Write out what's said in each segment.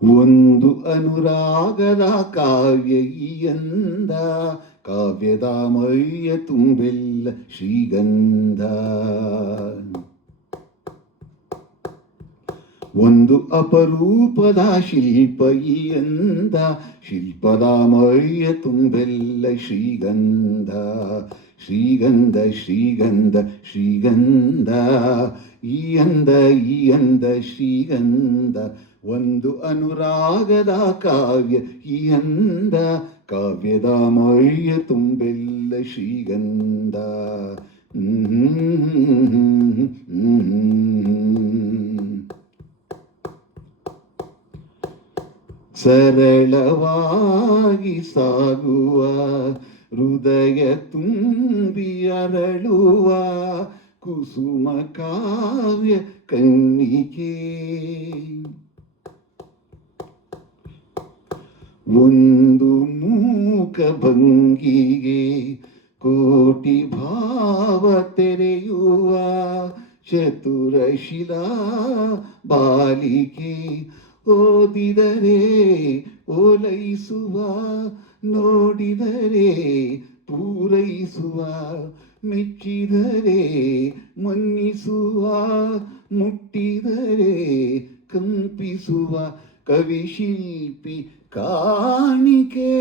ಒಂದು ಅನುರಾಗದ ಕಾವ್ಯ ಈ ಅಂದ, ಕಾವ್ಯದ ಮೈಯ ತುಂಬೆಲ್ಲ ಶ್ರೀಗಂಧ. ಒಂದು ಅಪರೂಪದ ಶಿಲ್ಪ ಈ ಅಂದ, ಶಿಲ್ಪದ ಮೈಯ ತುಂಬೆಲ್ಲ ಶ್ರೀಗಂಧ. ಶ್ರೀಗಂಧ ಶ್ರೀಗಂಧ ಶ್ರೀಗಂಧ, ಈ ಅಂದ ಶ್ರೀಗಂಧ. ಒಂದು ಅನುರಾಗದ ಕಾವ್ಯ ಈ ಅಂದ, ಕಾವ್ಯದ ಮೈಯ ತುಂಬೆಲ್ಲ ಶ್ರೀಗಂಧ. ಸರಳವಾಗಿ ಸಾಗುವ ಹೃದಯ ತುಂಬಿ ಅರಳುವ ಕುಸುಮ ಕಾವ್ಯ ಕನ್ನಿಕೆ. ಒಂದು ಮೂಕ ಭಂಗಿಗೆ ಕೋಟಿ ಭಾವ ತೆರೆಯುವ ಚತುರಶಿಲಾ ಬಾಲಿಕೆ. ಓದಿದರೆ ಓಲೈಸುವ, ನೋಡಿದರೆ ಪೂರೈಸುವ, ಮೆಚ್ಚಿದರೆ ಮನ್ನಿಸುವ, ಮುಟ್ಟಿದರೆ ಕಂಪಿಸುವ ಕವಿಶಿಲ್ಪಿ ಕಾಣಿಕೆ.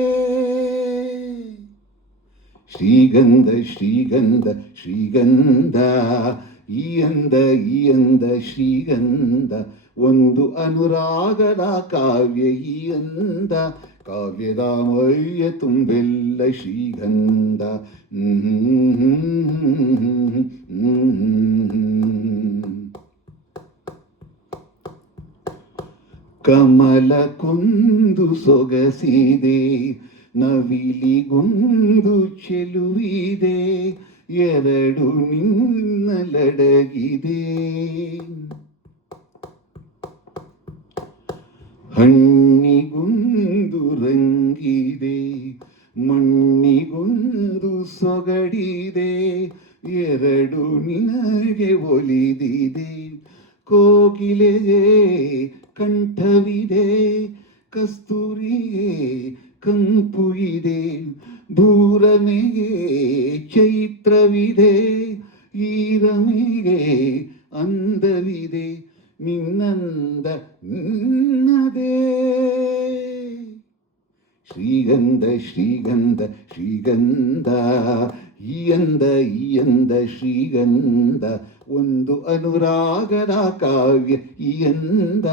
ಶ್ರೀಗಂಧ ಶ್ರೀಗಂಧ ಶ್ರೀಗಂಧ, ಈ ಅಂದ ಶ್ರೀಗಂಧ. ಒಂದು ಅನುರಾಗದ ಕಾವ್ಯ ಈ ಅಂದ, ಕಾವ್ಯದ ಮೈಯ ತುಂಬೆಲ್ಲ ಶ್ರೀಗಂಧ. ಕಮಲ ಕೊಂದು ಸೊಗಸಿದೆ, ನವಿಲಿಗೊಂದು ಚೆಲುವಿದೆ, ಎರಡು ನಿನ್ನಲಡಗಿದೆ. ಹಣ್ಣಿಗೊಂದು ರಂಗಿದೆ, ಮಣ್ಣಿಗೊಂದು ಸೊಗಡಿದೆ, ಎರಡು ನಿನಗೆ ಒಲಿದಿದೆ. ಕೋಗಿಲೆಗೆ ಕಂಠವಿದೆ, ಕಸ್ತೂರಿಗೆ ಕಂಪು ಇದೆ, ಭೂರಮೆಗೆ ಚೈತ್ರವಿದೆ, ಈರಮೆಗೆ ಅಂದವಿದೆ, ನಿನ್ನಂದ ನಿನ್ನದೇ. ಶ್ರೀಗಂಧ ಶ್ರೀಗಂಧ ಶ್ರೀಗಂಧ, ಈ ಅಂದ ಶ್ರೀಗಂಧ. ಒಂದು ಅನುರಾಗದ ಕಾವ್ಯ ಈ ಅಂದ,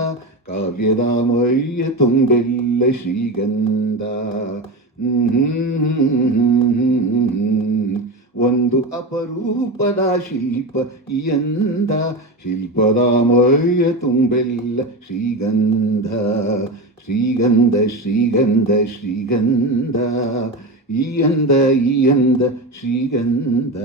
ಕಾವ್ಯದ ಮೈಯ ತುಂಬೆಲ್ಲ ಶ್ರೀಗಂಧ. ಒಂದು ಅಪರೂಪದ ಶಿಲ್ಪ ಈ ಅಂದ, ಶಿಲ್ಪದ ಮೈಯ ತುಂಬೆಲ್ಲ ಶ್ರೀಗಂಧ. ಶ್ರೀಗಂಧ ಶ್ರೀಗಂಧ ಶ್ರೀಗಂಧ, ಈ ಅಂದ ಶ್ರೀಗಂಧ.